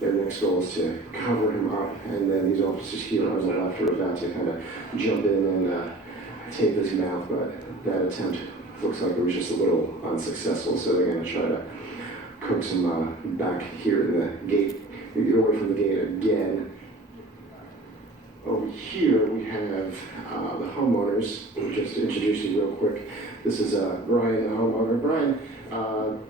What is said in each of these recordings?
their next goal is to cover him up, and then these officers here on the left are about to kind of jump in and tape his mouth, but that attempt looks like it was just a little unsuccessful, so they're going to try to coax him back here in the gate. We get away from the gate again. Over here we have the homeowners. Just to introduce you real quick. This is Brian, the homeowner. Brian,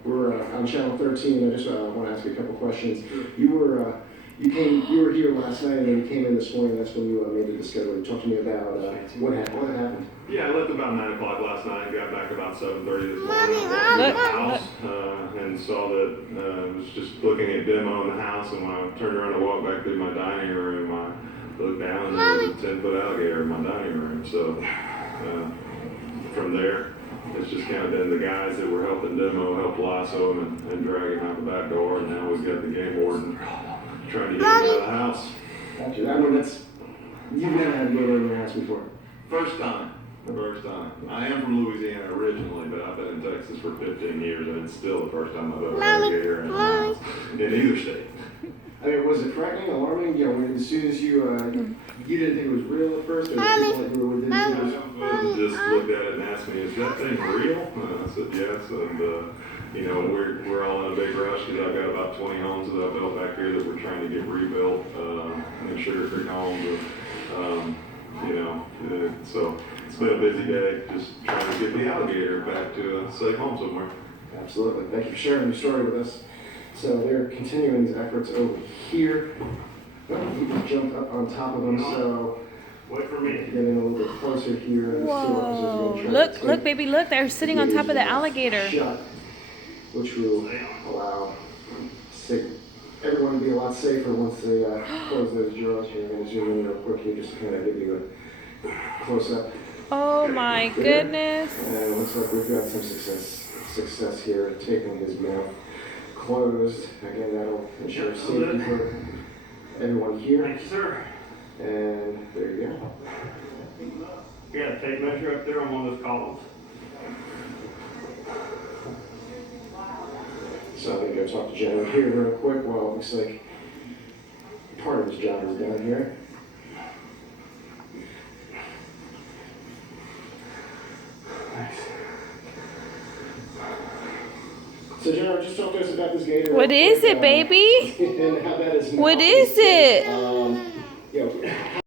we're on channel 13. I just want to ask you a couple questions. You were here last night, and then you came in this morning. That's when you made the discovery. Talk to me about what happened. Yeah, I left about 9 o'clock last night and got back about 7:30 this morning. I walked into the house and saw that I was just looking at demo in the house, and when I turned around to walk back through my dining room, I looked down and there was a 10-foot alligator in my dining room. So from there, it's just kind of been the guys that were helping demo, helped lasso him and drag him out the back door, and now we've got the game warden trying to get him out of the house. Gotcha. I mean, you've never had a gator in your house before. First time. I am from Louisiana originally, but I've been in Texas for 15 years, and it's still the first time I've ever had a gator in my house in either state. I mean, was it frightening, alarming? You know, as soon as you didn't think it was real at first, or people that you were within Just looked at it and asked me, "Is that thing real?" I said, "Yes." And you know, we're all in a big rush because I've got about 20 homes that I built back here that we're trying to get rebuilt in Sugar Creek homes. You know, so it's been a busy day, just trying to get the alligator back to a safe home somewhere. Absolutely. Thank you for sharing your story with us. So they're continuing these efforts over here. You can jump up on top of them, so wait for me. Getting a little bit closer here. Whoa! Look, baby, look! They're sitting on top of the alligator. Shut, which will allow everyone to be a lot safer once they close those jaws here. I'm going to zoom in real quick here just to kind of give you a close up. Oh my goodness! And it looks like we've got some success here, taping his mouth closed. Again, that'll ensure safety for everyone here. Thank you, sir. And there you go. You got a tape measure up there on one of those columns? So I'm going to go talk to Jenna here real quick. Well, it looks like part of his job is down here. Nice. So Jenna, just talk to us about this gator. What is it, baby? And how that is What is it?